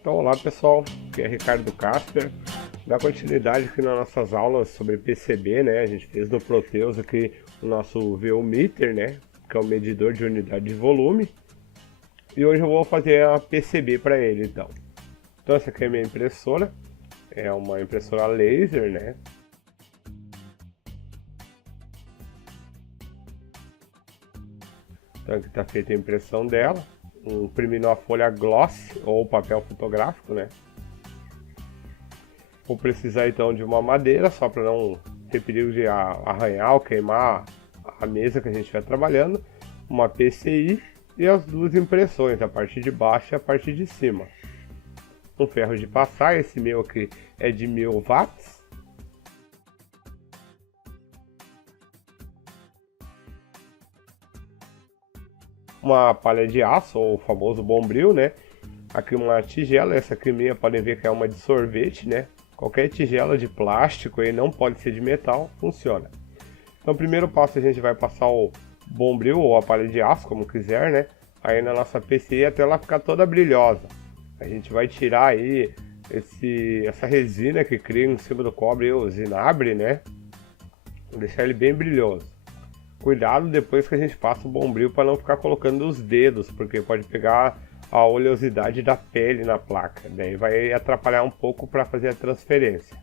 Então, olá pessoal, aqui é Ricardo Casper. Dá continuidade aqui nas nossas aulas sobre PCB, né? A gente fez no Proteus aqui o nosso VU Meter, né? Que é o medidor de unidade de volume. E hoje eu vou fazer a PCB para ele, então. Então essa aqui é a minha impressora. É uma impressora laser, né? Então aqui está feita a impressão dela. Imprimindo a folha gloss ou papel fotográfico, né? Vou precisar então de uma madeira, só para não ter perigo de arranhar ou queimar a mesa que a gente estiver trabalhando, uma PCI e as duas impressões, a parte de baixo e a parte de cima. Um ferro de passar, esse meu aqui é de 1000 watts. Uma palha de aço, ou o famoso bombril, né? Aqui uma tigela, essa aqui minha, podem ver que é uma de sorvete, né? Qualquer tigela de plástico aí, não pode ser de metal, funciona. Então, o primeiro passo a gente vai passar o bombril ou a palha de aço, como quiser, né? Aí na nossa PCI até ela ficar toda brilhosa. A gente vai tirar aí essa resina que cria em cima do cobre, o zinabre, né? Vou deixar ele bem brilhoso. Cuidado depois que a gente passa o bombril para não ficar colocando os dedos, porque pode pegar a oleosidade da pele na placa. Daí vai atrapalhar um pouco para fazer a transferência.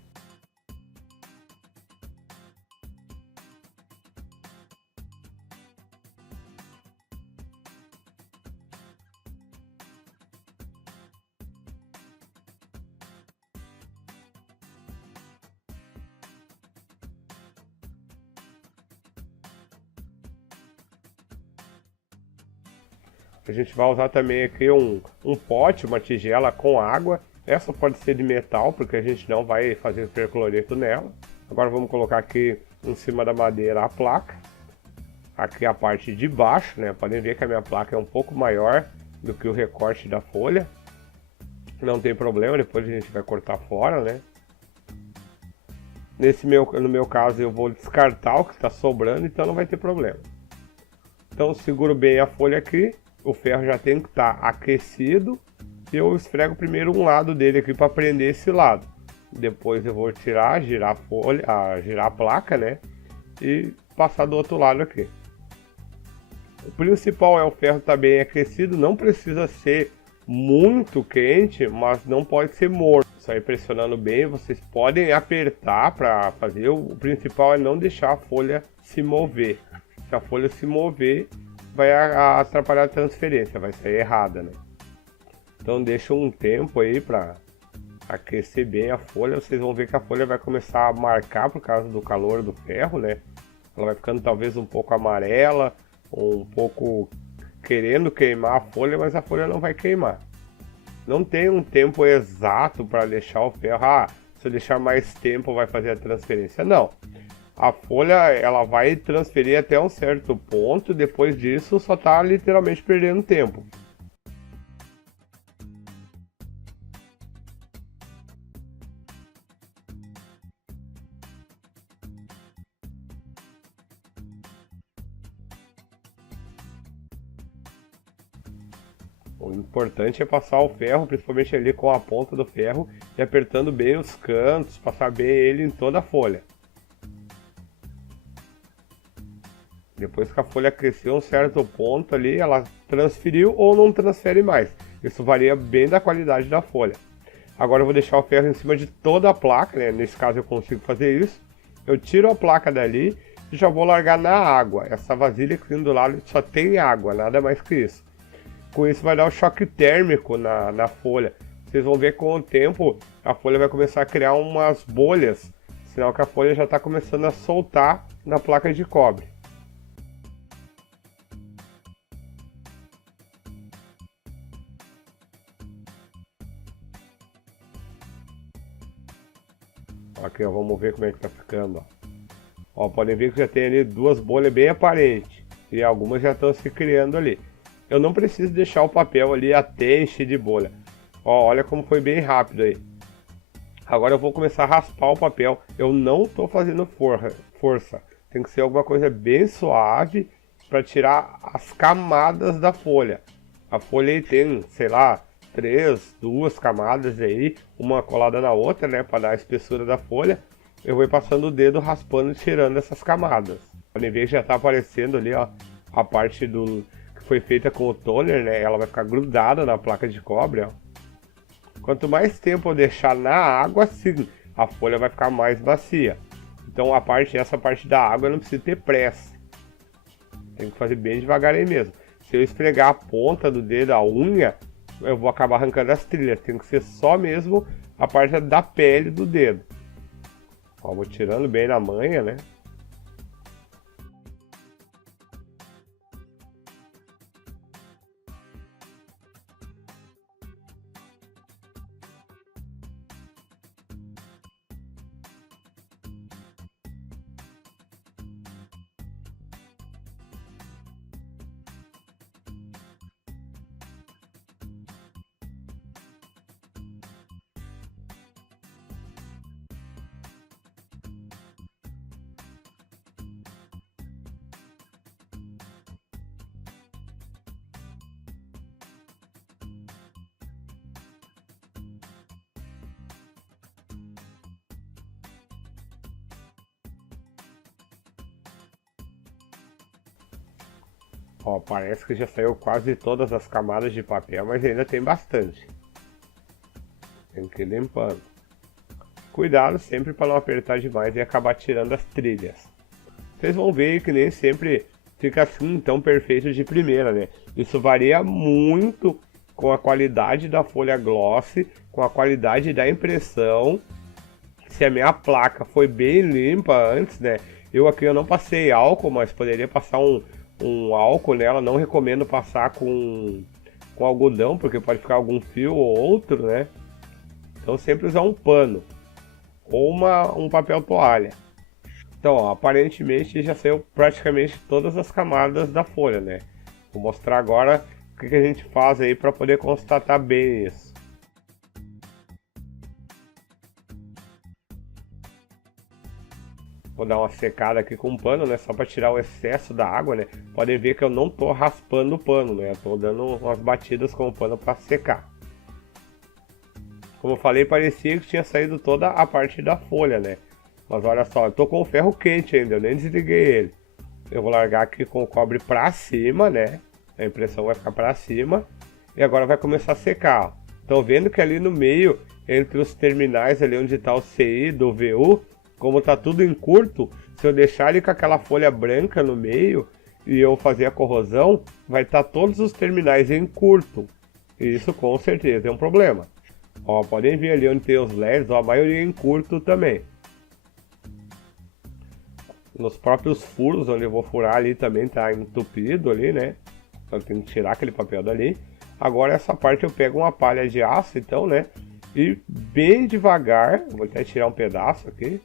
A gente vai usar também aqui um pote, uma tigela com água. Essa pode ser de metal, porque a gente não vai fazer percloreto nela. Agora vamos colocar aqui em cima da madeira a placa. Aqui a parte de baixo, né? Podem ver que a minha placa é um pouco maior do que o recorte da folha. Não tem problema, depois a gente vai cortar fora, né? No meu caso eu vou descartar o que está sobrando, então não vai ter problema. Então seguro bem a folha aqui. O ferro já tem que estar aquecido. Eu esfrego primeiro um lado dele aqui para prender esse lado. Depois eu vou tirar, girar a folha, girar a placa, né? E passar do outro lado aqui. O principal é o ferro estar bem aquecido. Não precisa ser muito quente, mas não pode ser morno. Só ir pressionando bem. Vocês podem apertar para fazer. O principal é não deixar a folha se mover. Se a folha se mover, vai atrapalhar a transferência, vai sair errada, né? Então deixa um tempo aí para aquecer bem a folha. Vocês vão ver que a folha vai começar a marcar por causa do calor do ferro, né? Ela vai ficando talvez um pouco amarela, um pouco querendo queimar a folha, mas a folha não vai queimar. Não tem um tempo exato para deixar o ferro. Se eu deixar mais tempo vai fazer a transferência. Não. A folha ela vai transferir até um certo ponto, depois disso só está literalmente perdendo tempo. O importante é passar o ferro, principalmente ali com a ponta do ferro, e apertando bem os cantos, passar bem ele em toda a folha. Depois que a folha cresceu um certo ponto ali, ela transferiu ou não transfere mais. Isso varia bem da qualidade da folha. Agora eu vou deixar o ferro em cima de toda a placa, né? Nesse caso eu consigo fazer isso. Eu tiro a placa dali e já vou largar na água. Essa vasilha aqui do lado só tem água, nada mais que isso. Com isso vai dar um choque térmico na folha. Vocês vão ver que com o tempo a folha vai começar a criar umas bolhas. Sinal que a folha já está começando a soltar na placa de cobre. Aqui, ó, vamos ver como é que tá ficando, ó. Podem ver que já tem ali duas bolhas bem aparentes. E algumas já estão se criando ali. Eu não preciso deixar o papel ali até encher de bolha. Ó, olha como foi bem rápido aí. Agora eu vou começar a raspar o papel. Eu não estou fazendo força. Tem que ser alguma coisa bem suave para tirar as camadas da folha. A folha aí tem, sei lá, duas camadas aí, uma colada na outra, né, para dar a espessura da folha. Eu vou passando o dedo, raspando e tirando essas camadas. Podem ver que já tá aparecendo ali, ó, a parte do que foi feita com o toner, né, ela vai ficar grudada na placa de cobre, ó. Quanto mais tempo eu deixar na água, assim, a folha vai ficar mais macia. Então essa parte da água não precisa ter pressa. Tem que fazer bem devagar aí mesmo. Se eu esfregar a ponta do dedo, a unha, eu vou acabar arrancando as trilhas. Tem que ser só mesmo a parte da pele do dedo. Ó, vou tirando bem na manha, né? Ó, parece que já saiu quase todas as camadas de papel, mas ainda tem bastante. Tem que ir limpando. Cuidado sempre para não apertar demais e acabar tirando as trilhas. Vocês vão ver que nem sempre fica assim tão perfeito de primeira, né? Isso varia muito com a qualidade da folha gloss, com a qualidade da impressão. Se a minha placa foi bem limpa antes, né? Eu não passei álcool, mas poderia passar um álcool nela. Não recomendo passar com algodão, porque pode ficar algum fio ou outro, né? Então sempre usar um pano ou um papel toalha. Então, ó, aparentemente já saiu praticamente todas as camadas da folha, né? Vou mostrar agora o que a gente faz aí para poder constatar bem isso. Vou dar uma secada aqui com o pano, né? Só para tirar o excesso da água, né? Podem ver que eu não tô raspando o pano, né? Eu tô dando umas batidas com o pano para secar. Como eu falei, parecia que tinha saído toda a parte da folha, né? Mas olha só, eu tô com o ferro quente ainda, eu nem desliguei ele. Eu vou largar aqui com o cobre para cima, né? A impressão vai ficar para cima. E agora vai começar a secar. Estão vendo que ali no meio, entre os terminais ali onde está o CI do VU, como tá tudo em curto, se eu deixar ele com aquela folha branca no meio e eu fazer a corrosão, vai estar todos os terminais em curto. E isso com certeza é um problema. Ó, podem ver ali onde tem os LEDs, ó, a maioria em curto também. Nos próprios furos, onde eu vou furar ali também tá entupido ali, né? Então eu tenho que tirar aquele papel dali. Agora essa parte eu pego uma palha de aço, então, né? E bem devagar, vou até tirar um pedaço aqui.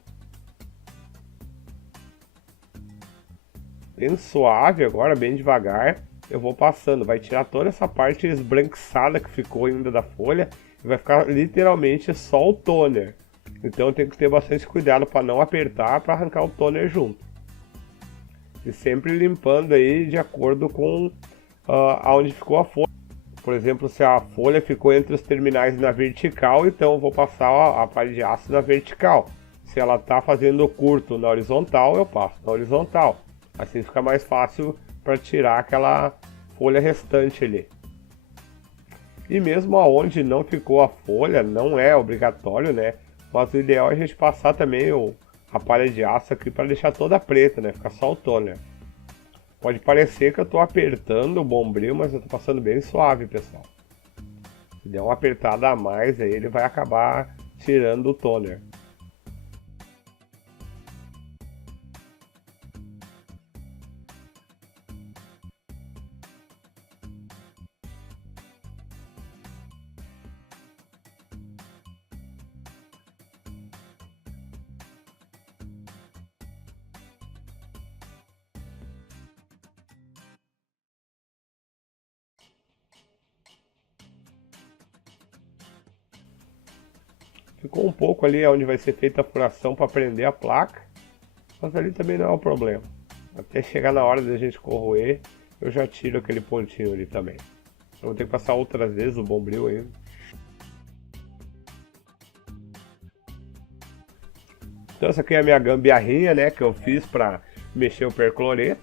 Bem suave agora, bem devagar. Eu vou passando, vai tirar toda essa parte esbranquiçada que ficou ainda da folha. E vai ficar literalmente só o toner. Então eu tenho que ter bastante cuidado para não apertar, para arrancar o toner junto. E sempre limpando aí de acordo com aonde ficou a folha. Por exemplo, se a folha ficou entre os terminais na vertical, então eu vou passar a palha de aço na vertical. Se ela está fazendo curto na horizontal, eu passo na horizontal. Assim fica mais fácil para tirar aquela folha restante ali. E mesmo aonde não ficou a folha, não é obrigatório, né? Mas o ideal é a gente passar também a palha de aço aqui para deixar toda preta, né? Ficar só o toner. Pode parecer que eu estou apertando o bombril, mas eu estou passando bem suave, pessoal. Se der uma apertada a mais, aí ele vai acabar tirando o toner. Ficou um pouco ali onde vai ser feita a furação para prender a placa, mas ali também não é o problema. Até chegar na hora da gente corroer, eu já tiro aquele pontinho ali também. Eu vou ter que passar outras vezes o Bombril ainda. Então essa aqui é a minha gambiarrinha, né, que eu fiz pra mexer o percloreto,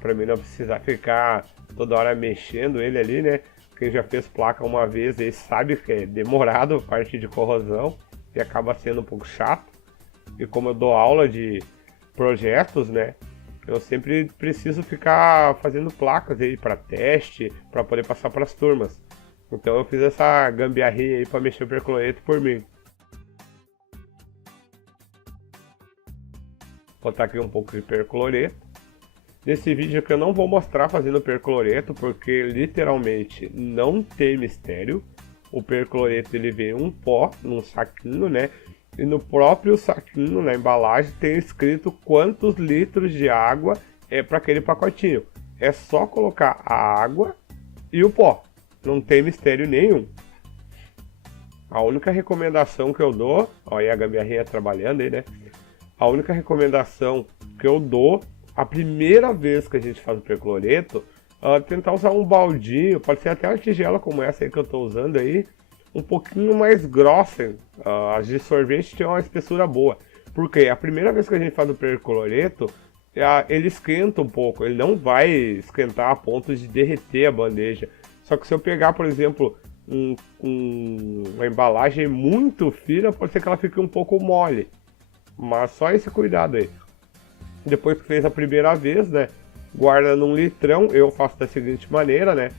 pra mim não precisar ficar toda hora mexendo ele ali, né. Quem já fez placa uma vez aí sabe que é demorado a parte de corrosão e acaba sendo um pouco chato. E como eu dou aula de projetos, né, eu sempre preciso ficar fazendo placas aí para teste, para poder passar para as turmas. Então eu fiz essa gambiarrinha aí para mexer o percloreto por mim. Vou botar aqui um pouco de percloreto. Nesse vídeo aqui eu não vou mostrar fazendo percloreto, porque literalmente não tem mistério. O percloreto ele vem um pó num saquinho, né? E no próprio saquinho, na embalagem, tem escrito quantos litros de água é para aquele pacotinho. É só colocar a água e o pó. Não tem mistério nenhum. A única recomendação que eu dou, olha a gambiarrinha trabalhando aí, né? A única recomendação que eu dou, a primeira vez que a gente faz o percloreto, tentar usar um baldinho, pode ser até uma tigela como essa aí que eu estou usando aí, um pouquinho mais grossa. As de sorvete tem uma espessura boa. Porque a primeira vez que a gente faz o percloreto, ele esquenta um pouco. Ele não vai esquentar a ponto de derreter a bandeja. Só que se eu pegar, por exemplo, uma embalagem muito fina, pode ser que ela fique um pouco mole. Mas só esse cuidado aí. Depois que fez a primeira vez, né, guarda num litrão. Eu faço da seguinte maneira, né.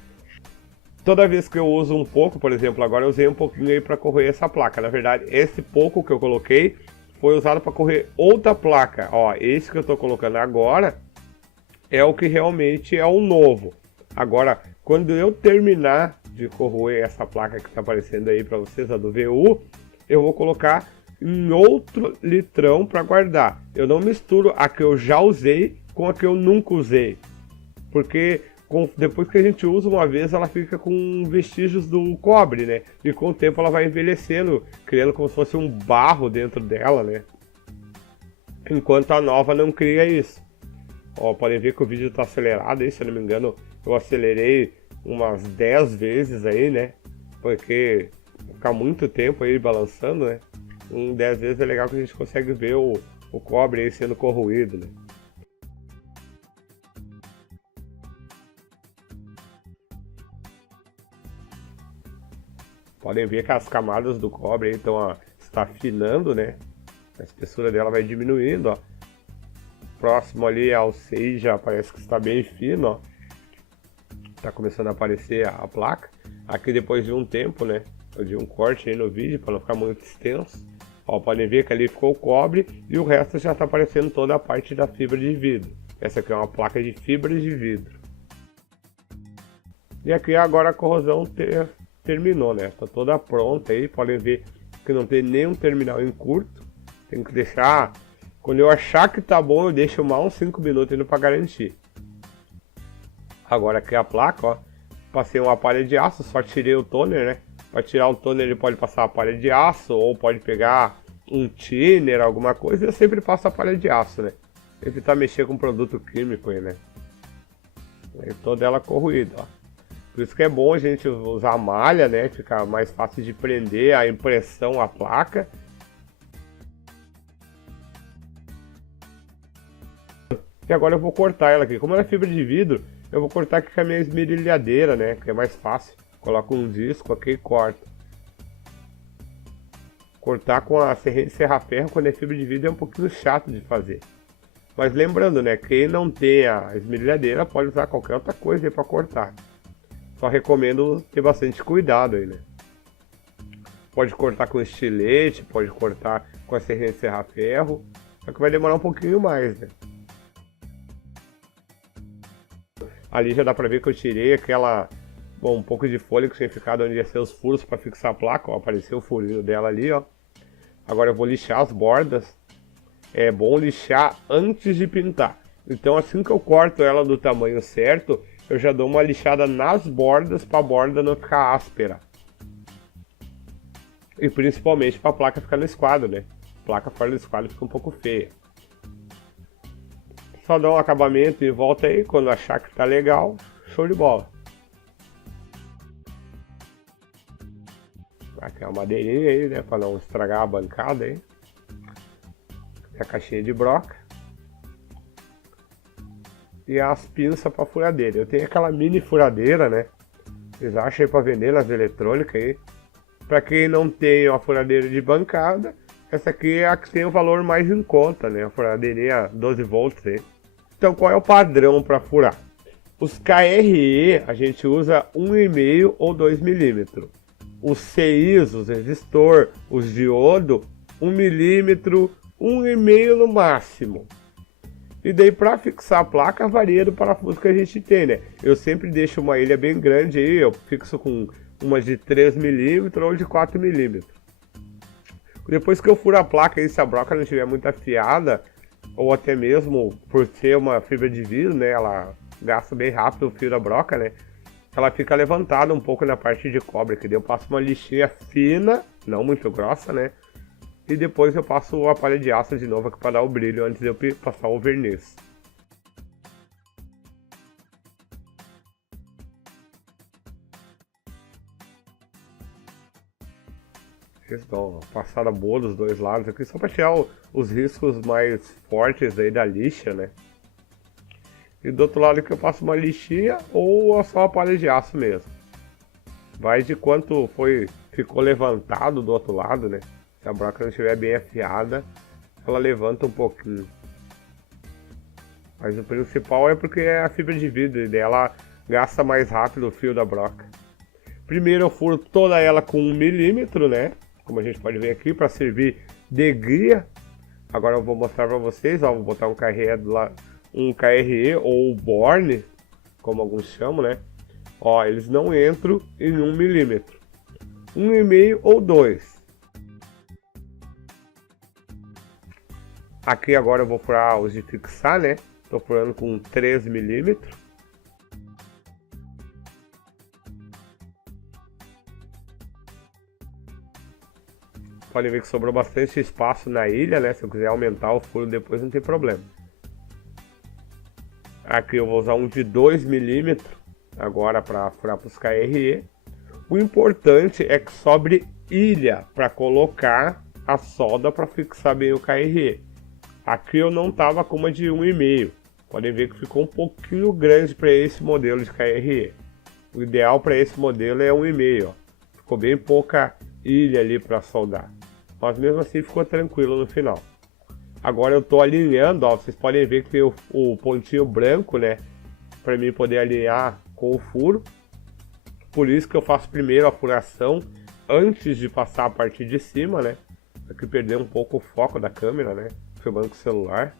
Toda vez que eu uso um pouco, por exemplo, agora eu usei um pouquinho aí para corroer essa placa. Na verdade, esse pouco que eu coloquei foi usado para corroer outra placa. Ó, esse que eu estou colocando agora é o que realmente é o novo. Agora, quando eu terminar de corroer essa placa que está aparecendo aí para vocês, a do VU, eu vou colocar em outro litrão para guardar. Eu não misturo a que eu já usei com a que eu nunca usei. Porque depois que a gente usa uma vez, ela fica com vestígios do cobre, né? E com o tempo ela vai envelhecendo, criando como se fosse um barro dentro dela, né? Enquanto a nova não cria isso. Ó, podem ver que o vídeo está acelerado aí, se eu não me engano, eu acelerei umas 10 vezes aí, né? Porque ficar muito tempo aí balançando, né? Em 10 vezes é legal que a gente consegue ver o cobre aí sendo corroído, né? Podem ver que as camadas do cobre aí está afinando, né? A espessura dela vai diminuindo, ó. Próximo ali ao 6 já parece que está bem fino, ó. Tá começando a aparecer a placa. Aqui depois de um tempo, né? Eu dei um corte aí no vídeo para não ficar muito extenso. Ó, podem ver que ali ficou o cobre e o resto já está aparecendo toda a parte da fibra de vidro. Essa aqui é uma placa de fibra de vidro. E aqui agora a corrosão terminou, né? Está toda pronta aí. Podem ver que não tem nenhum terminal em curto. Tem que deixar... Quando eu achar que tá bom, eu deixo mais uns 5 minutos ainda para garantir. Agora aqui a placa, ó. Passei uma palha de aço, só tirei o toner, né? Para tirar o toner ele pode passar a palha de aço ou pode pegar um thinner, alguma coisa. Eu sempre passo a palha de aço, né? Evitar mexer com produto químico aí, né? Aí toda ela corroída, ó. Por isso que é bom a gente usar malha, né? Fica mais fácil de prender a impressão à placa. E agora eu vou cortar ela aqui. Como ela é fibra de vidro, eu vou cortar aqui com a minha esmerilhadeira, né? Que é mais fácil. Coloco um disco aqui e corto. Cortar com a serrinha de serra-ferro quando é fibra de vidro é um pouquinho chato de fazer. Mas lembrando, né? Quem não tem a esmerilhadeira pode usar qualquer outra coisa aí para cortar. Só recomendo ter bastante cuidado aí, né? Pode cortar com estilete, pode cortar com a serrinha de serra-ferro. Só que vai demorar um pouquinho mais, né? Ali já dá pra ver que eu tirei aquela... Bom, um pouco de folha que tinha ficado onde ia ser os furos para fixar a placa, ó. Apareceu o furinho dela ali, ó. Agora eu vou lixar as bordas. É bom lixar antes de pintar. Então assim que eu corto ela do tamanho certo, eu já dou uma lixada nas bordas para a borda não ficar áspera. E principalmente para a placa ficar no esquadro, né? A placa fora do esquadro fica um pouco feia. Só dá um acabamento e volta aí quando achar que tá legal. Show de bola. Tem a madeirinha aí, né, para não estragar a bancada aí. Tem a caixinha de broca. E as pinças para furadeira. Eu tenho aquela mini furadeira, né? Vocês acham aí para vender nas eletrônicas aí. Para quem não tem uma furadeira de bancada, essa aqui é a que tem o valor mais em conta, né? A furadeirinha 12 volts aí. Então qual é o padrão para furar? Os KRE a gente usa 1,5 ou 2 milímetros. Os CIs, os resistor, os diodo, 1 milímetro, 1,5 no máximo. E daí para fixar a placa varia do parafuso que a gente tem, né? Eu sempre deixo uma ilha bem grande aí, eu fixo com uma de 3 milímetros ou de 4 milímetros. Depois que eu furo a placa aí, se a broca não estiver muito afiada, ou até mesmo por ser uma fibra de vidro, né? Ela gasta bem rápido o fio da broca, né? Ela fica levantada um pouco na parte de cobre, que daí eu passo uma lixinha fina, não muito grossa, né? E depois eu passo a palha de aço de novo aqui para dar o brilho antes de eu passar o verniz. Eles dão uma passada boa dos dois lados aqui, só para tirar os riscos mais fortes aí da lixa, né? E do outro lado aqui eu passo uma lixinha ou só uma palha de aço mesmo. Vai de quanto ficou levantado do outro lado, né? Se a broca não estiver bem afiada, ela levanta um pouquinho. Mas o principal é porque é a fibra de vidro e ela gasta mais rápido o fio da broca. Primeiro eu furo toda ela com 1 milímetro, né? Como a gente pode ver aqui, para servir de guia. Agora eu vou mostrar para vocês, ó, vou botar um KRE ou Borne, como alguns chamam, né? Ó, eles não entram em 1 milímetro. 1,5 ou 2. Aqui agora eu vou furar os de fixar, né? Tô furando com 3 milímetros. Podem ver que sobrou bastante espaço na ilha, né? Se eu quiser aumentar o furo depois não tem problema. Aqui eu vou usar um de 2 milímetros agora para furar para os KRE. O importante é que sobre ilha para colocar a solda para fixar bem o KRE. Aqui eu não tava com uma de 1,5. Podem ver que ficou um pouquinho grande para esse modelo de KRE. O ideal para esse modelo é 1,5, ó. Ficou bem pouca ilha ali para soldar. Mas mesmo assim ficou tranquilo no final. Agora eu tô alinhando, ó. Vocês podem ver que tem o pontinho branco, né? Para mim poder alinhar com o furo. Por isso que eu faço primeiro a furação antes de passar a parte de cima, né? Aqui perder um pouco o foco da câmera, né? Filmando com o celular.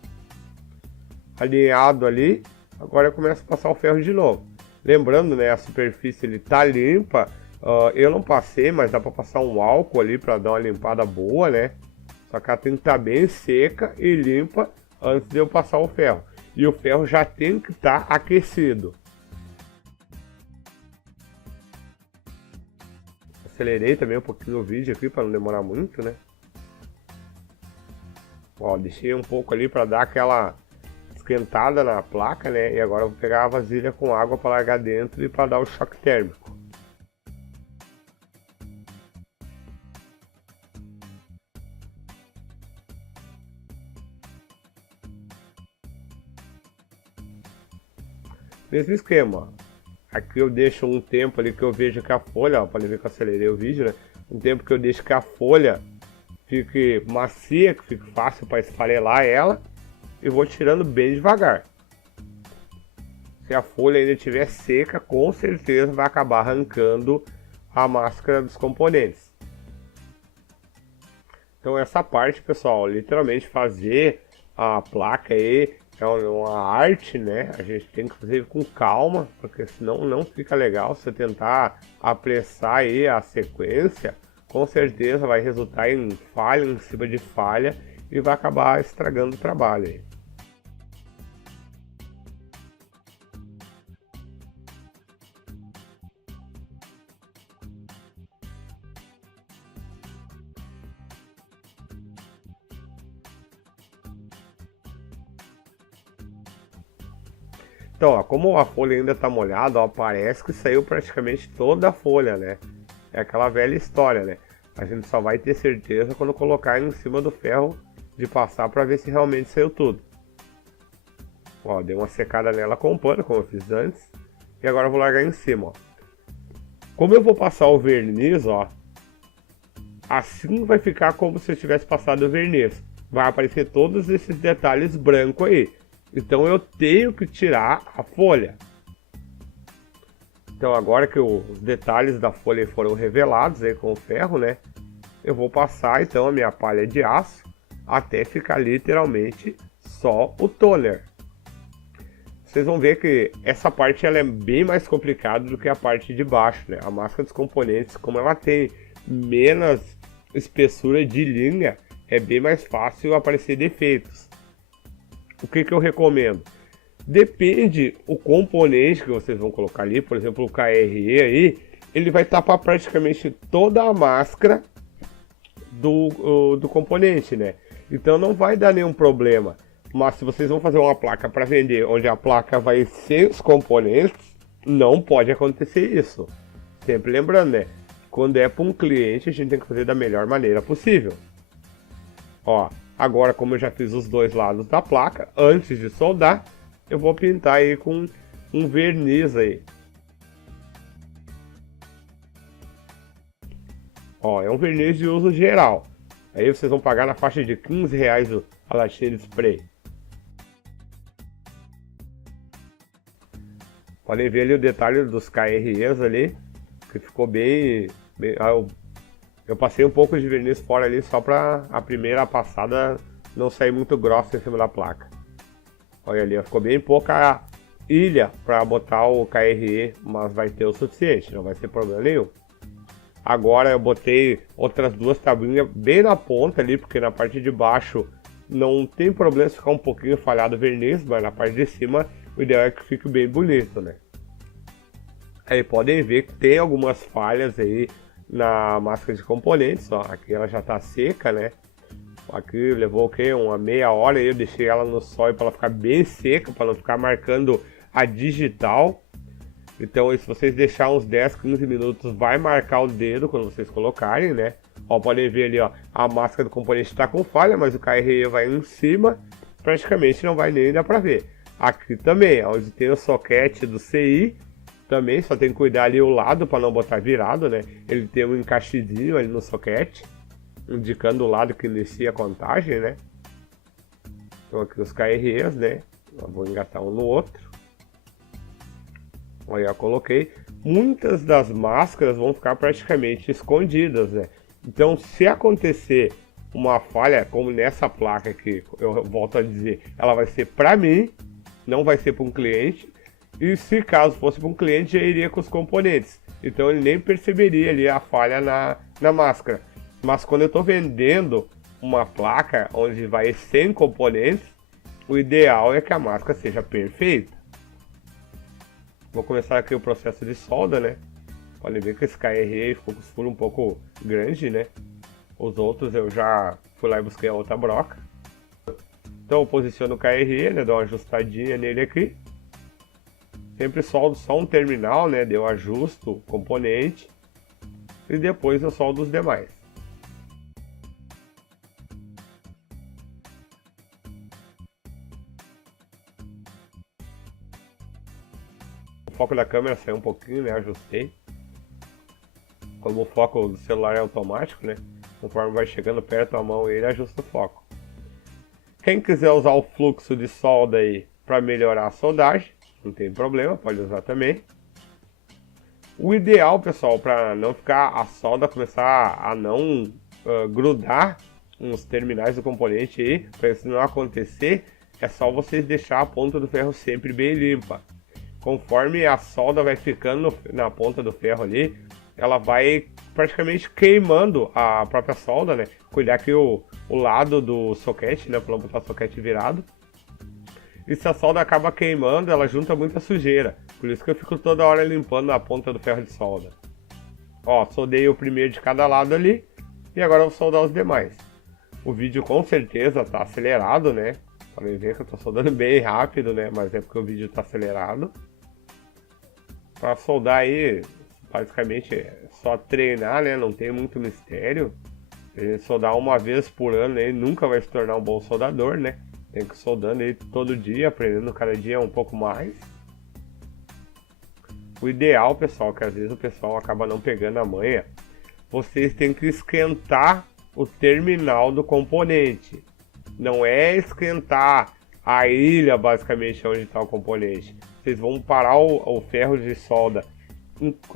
Alinhado ali. Agora eu começo a passar o ferro de novo. Lembrando, né? A superfície ele tá limpa. Eu não passei, mas dá para passar um álcool ali para dar uma limpada boa, né? Só que ela tem que estar bem seca e limpa antes de eu passar o ferro. E o ferro já tem que estar aquecido. Acelerei também um pouquinho o vídeo aqui para não demorar muito, né? Ó, deixei um pouco ali para dar aquela esquentada na placa, né? E agora eu vou pegar a vasilha com água para largar dentro e para dar o choque térmico. Mesmo esquema, aqui eu deixo um tempo ali que eu vejo que a folha, ó, pode ver que eu acelerei o vídeo, né? Um tempo que eu deixo que a folha fique macia, que fique fácil para esfarelar ela, e vou tirando bem devagar. Se a folha ainda estiver seca, com certeza vai acabar arrancando a máscara dos componentes. Então essa parte, pessoal, literalmente fazer a placa aí é uma arte, né? A gente tem que fazer com calma, porque senão não fica legal. Se você tentar apressar aí a sequência, com certeza vai resultar em falha em cima de falha e vai acabar estragando o trabalho aí. Então, ó, como a folha ainda está molhada, ó, parece que saiu praticamente toda a folha, né? É aquela velha história, né? A gente só vai ter certeza quando colocar em cima do ferro de passar para ver se realmente saiu tudo. Ó, dei uma secada nela com pano, como eu fiz antes. E agora eu vou largar em cima, ó. Como eu vou passar o verniz, ó, assim vai ficar como se eu tivesse passado o verniz. Vai aparecer todos esses detalhes brancos aí. Então eu tenho que tirar a folha. Então agora que os detalhes da folha foram revelados aí com o ferro, né? Eu vou passar então a minha palha de aço até ficar literalmente só o toner. Vocês vão ver que essa parte ela é bem mais complicada do que a parte de baixo, né? A máscara dos componentes, como ela tem menos espessura de linha, é bem mais fácil aparecer defeitos. O que eu recomendo? Depende o componente que vocês vão colocar ali, por exemplo o KRE aí, ele vai tapar praticamente toda a máscara do componente, né? Então não vai dar nenhum problema. Mas se vocês vão fazer uma placa para vender, onde a placa vai ser os componentes, não pode acontecer isso. Sempre lembrando, né? Quando é para um cliente, a gente tem que fazer da melhor maneira possível. Ó, agora como eu já fiz os dois lados da placa, antes de soldar, eu vou pintar aí com um verniz aí. Ó, é um verniz de uso geral. Aí vocês vão pagar na faixa de R$15 a latinha de spray. Podem ver ali o detalhe dos KREs ali, que ficou bem eu passei um pouco de verniz fora ali só para a primeira passada não sair muito grossa em cima da placa. Olha ali, ficou bem pouca ilha para botar o KRE, mas vai ter o suficiente, não vai ser problema nenhum. Agora eu botei outras duas tabuinhas bem na ponta ali, porque na parte de baixo não tem problema se ficar um pouquinho falhado o verniz, mas na parte de cima o ideal é que fique bem bonito, né? Aí podem ver que tem algumas falhas aí na máscara de componentes, ó. Aqui ela já tá seca, né? Aqui levou o quê? Uma meia hora aí eu deixei ela no sol para ela ficar bem seca, para não ficar marcando a digital. Então se vocês deixar uns 10, 15 minutos, vai marcar o dedo quando vocês colocarem, né? Ó, podem ver ali, ó, a máscara do componente está com falha, mas o KRE vai em cima, praticamente não vai nem dar para ver. Aqui também, onde tem o soquete do CI, também só tem que cuidar ali o lado para não botar virado, né? Ele tem um encaixezinho ali no soquete, indicando o lado que inicia a contagem, né? Então aqui os KREs, né? Eu vou engatar um no outro. Olha, eu coloquei. Muitas das máscaras vão ficar praticamente escondidas, né? Então se acontecer uma falha, como nessa placa aqui, eu volto a dizer, ela vai ser para mim, não vai ser para um cliente. E se caso fosse para um cliente, já iria com os componentes. Então ele nem perceberia ali a falha na máscara. Mas quando eu estou vendendo uma placa onde vai 100 componentes, o ideal é que a máscara seja perfeita. Vou começar aqui o processo de solda, né? Podem ver que esse KRE ficou com os furos um pouco grande, né? Os outros eu já fui lá e busquei a outra broca. Então eu posiciono o KRE, né? Dou uma ajustadinha nele aqui. Sempre soldo só um terminal, né? Eu ajusto o componente e depois eu soldo os demais. O foco da câmera saiu um pouquinho, né? Ajustei. Como o foco do celular é automático, né? Conforme vai chegando perto a mão, ele ajusta o foco. Quem quiser usar o fluxo de solda aí para melhorar a soldagem, não tem problema, pode usar também. O ideal, pessoal, para não ficar a solda começar a não grudar nos terminais do componente aí, para isso não acontecer, é só vocês deixar a ponta do ferro sempre bem limpa. Conforme a solda vai ficando na ponta do ferro ali, ela vai praticamente queimando a própria solda, né? Cuidar que o lado do soquete, né? Para não botar o soquete virado. E se a solda acaba queimando, ela junta muita sujeira. Por isso que eu fico toda hora limpando a ponta do ferro de solda. Ó, soldei o primeiro de cada lado ali. E agora eu vou soldar os demais. O vídeo com certeza tá acelerado, né? Podem ver que eu tô soldando bem rápido, né? Mas é porque o vídeo tá acelerado. Para soldar aí, basicamente é só treinar, né? Não tem muito mistério. Se a gente soldar uma vez por ano, ele nunca vai se tornar um bom soldador, né? Tem que ir soldando ele todo dia, aprendendo cada dia um pouco mais. O ideal, pessoal, que às vezes o pessoal acaba não pegando a manha, vocês têm que esquentar o terminal do componente. Não é esquentar a ilha, basicamente, onde está o componente. Vocês vão parar o ferro de solda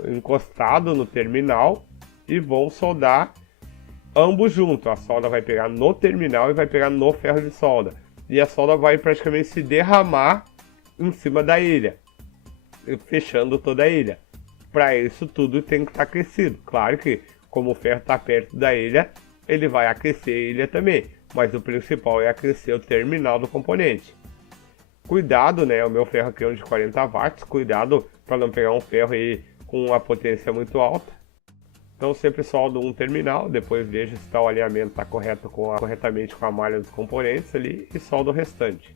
encostado no terminal e vão soldar ambos juntos. A solda vai pegar no terminal e vai pegar no ferro de solda. E a solda vai praticamente se derramar em cima da ilha, fechando toda a ilha. Para isso tudo tem que estar aquecido. Claro que como o ferro está perto da ilha, ele vai aquecer a ilha também. Mas o principal é aquecer o terminal do componente. Cuidado, né? O meu ferro aqui é um de 40 watts. Cuidado para não pegar um ferro aí com uma potência muito alta. Então sempre soldo um terminal, depois vejo se o alinhamento está correto corretamente com a malha dos componentes ali e soldo o restante.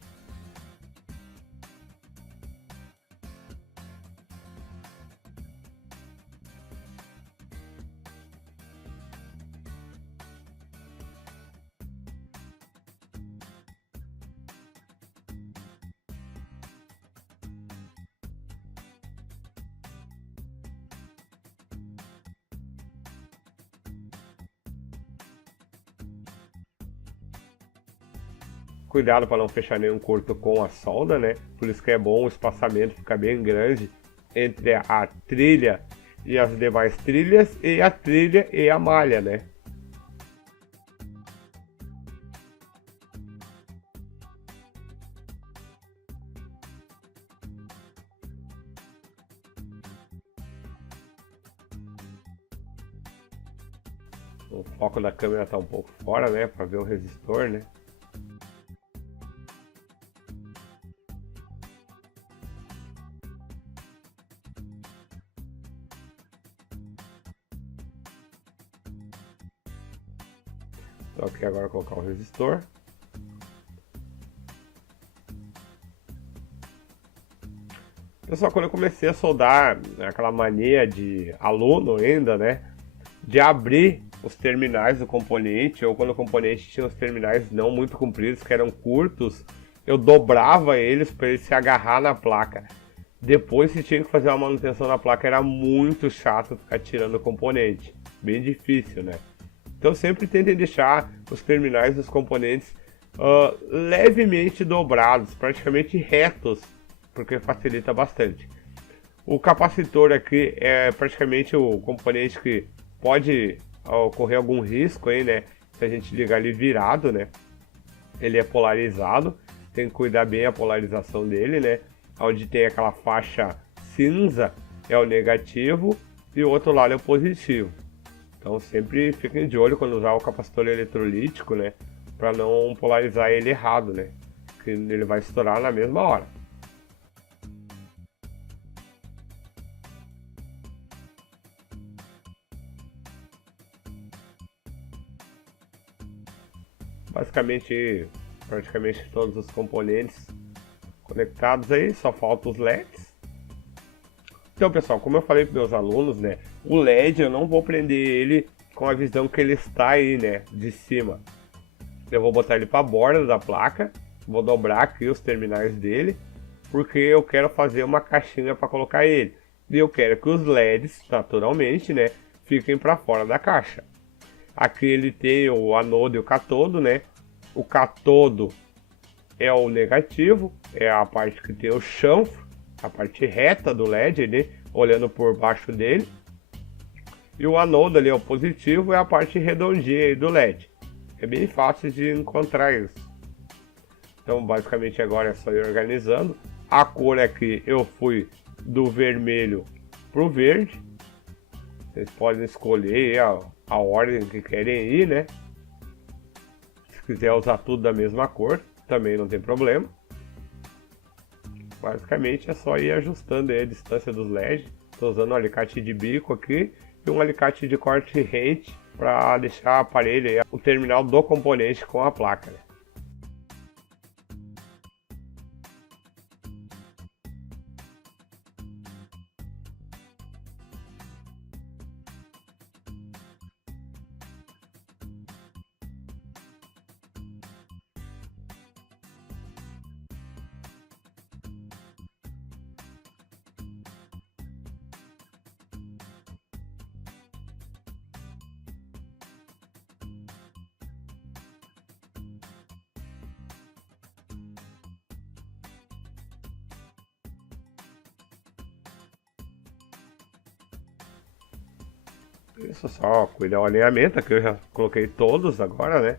Cuidado para não fechar nenhum curto com a solda, né? Por isso que é bom o espaçamento ficar bem grande entre a trilha e as demais trilhas e a trilha e a malha, né? O foco da câmera está um pouco fora, né? Para ver o resistor, né? Então aqui agora colocar o resistor. Pessoal, quando eu comecei a soldar, aquela mania de aluno ainda, né? De abrir os terminais do componente, ou quando o componente tinha os terminais não muito compridos, que eram curtos, eu dobrava eles para ele se agarrar na placa. Depois, se tinha que fazer uma manutenção na placa, era muito chato ficar tirando o componente. Bem difícil, né? Então sempre tentem deixar os terminais dos componentes levemente dobrados, praticamente retos, porque facilita bastante. O capacitor aqui é praticamente o componente que pode ocorrer algum risco aí, né? Se a gente ligar ele virado, né? Ele é polarizado, tem que cuidar bem a polarização dele, né? Onde tem aquela faixa cinza é o negativo e o outro lado é o positivo. Então sempre fiquem de olho quando usar o capacitor eletrolítico, né? Para não polarizar ele errado, né? Que ele vai estourar na mesma hora. Basicamente, praticamente todos os componentes conectados aí, só faltam os LEDs. Então, pessoal, como eu falei para meus alunos, né, o LED eu não vou prender ele com a visão que ele está aí, né, de cima. Eu vou botar ele para a borda da placa, vou dobrar aqui os terminais dele, porque eu quero fazer uma caixinha para colocar ele. E eu quero que os LEDs, naturalmente, né, fiquem para fora da caixa. Aqui ele tem o anodo e o catodo, né? O catodo é o negativo, é a parte que tem o chanfro, a parte reta do LED, né? Olhando por baixo dele. E o anodo ali é o positivo, é a parte redondinha aí do LED. É bem fácil de encontrar isso. Então basicamente agora é só ir organizando. A cor aqui eu fui do vermelho pro verde. Vocês podem escolher a ordem que querem ir, né? Se quiser usar tudo da mesma cor, também não tem problema. Basicamente é só ir ajustando aí a distância dos LEDs. Estou usando um alicate de bico aqui e um alicate de corte rente para deixar aparelho aí, o terminal do componente com a placa, né? Isso só cuidar o alinhamento, aqui eu já coloquei todos agora, né?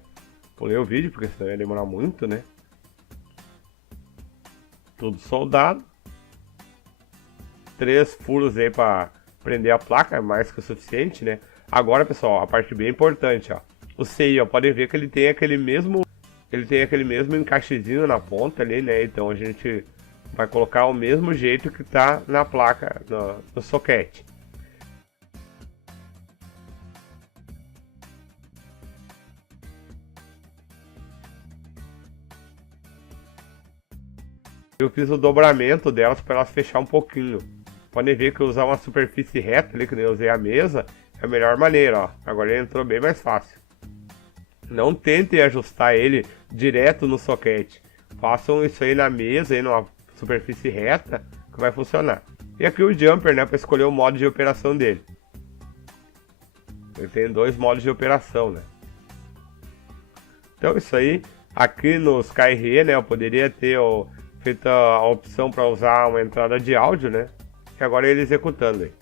Pulei o vídeo porque senão ia demorar muito, né? Tudo soldado. 3 furos aí para prender a placa, é mais que o suficiente, né? Agora, pessoal, a parte bem importante, ó. O CI, ó, podem ver que ele tem aquele mesmo encaixezinho na ponta ali, né? Então a gente vai colocar o mesmo jeito que tá na placa, no soquete. Eu fiz o dobramento delas para elas fechar um pouquinho. Podem ver que usar uma superfície reta ali, que eu usei a mesa, é a melhor maneira, ó. Agora ele entrou bem mais fácil. Não tentem ajustar ele direto no soquete. Façam isso aí na mesa, aí numa superfície reta, que vai funcionar. E aqui o jumper, né, para escolher o modo de operação dele. Ele tem 2 modos de operação, né. Então isso aí, aqui no Skyrim, né, eu poderia ter feito a opção para usar uma entrada de áudio, né. E agora ele executando aí.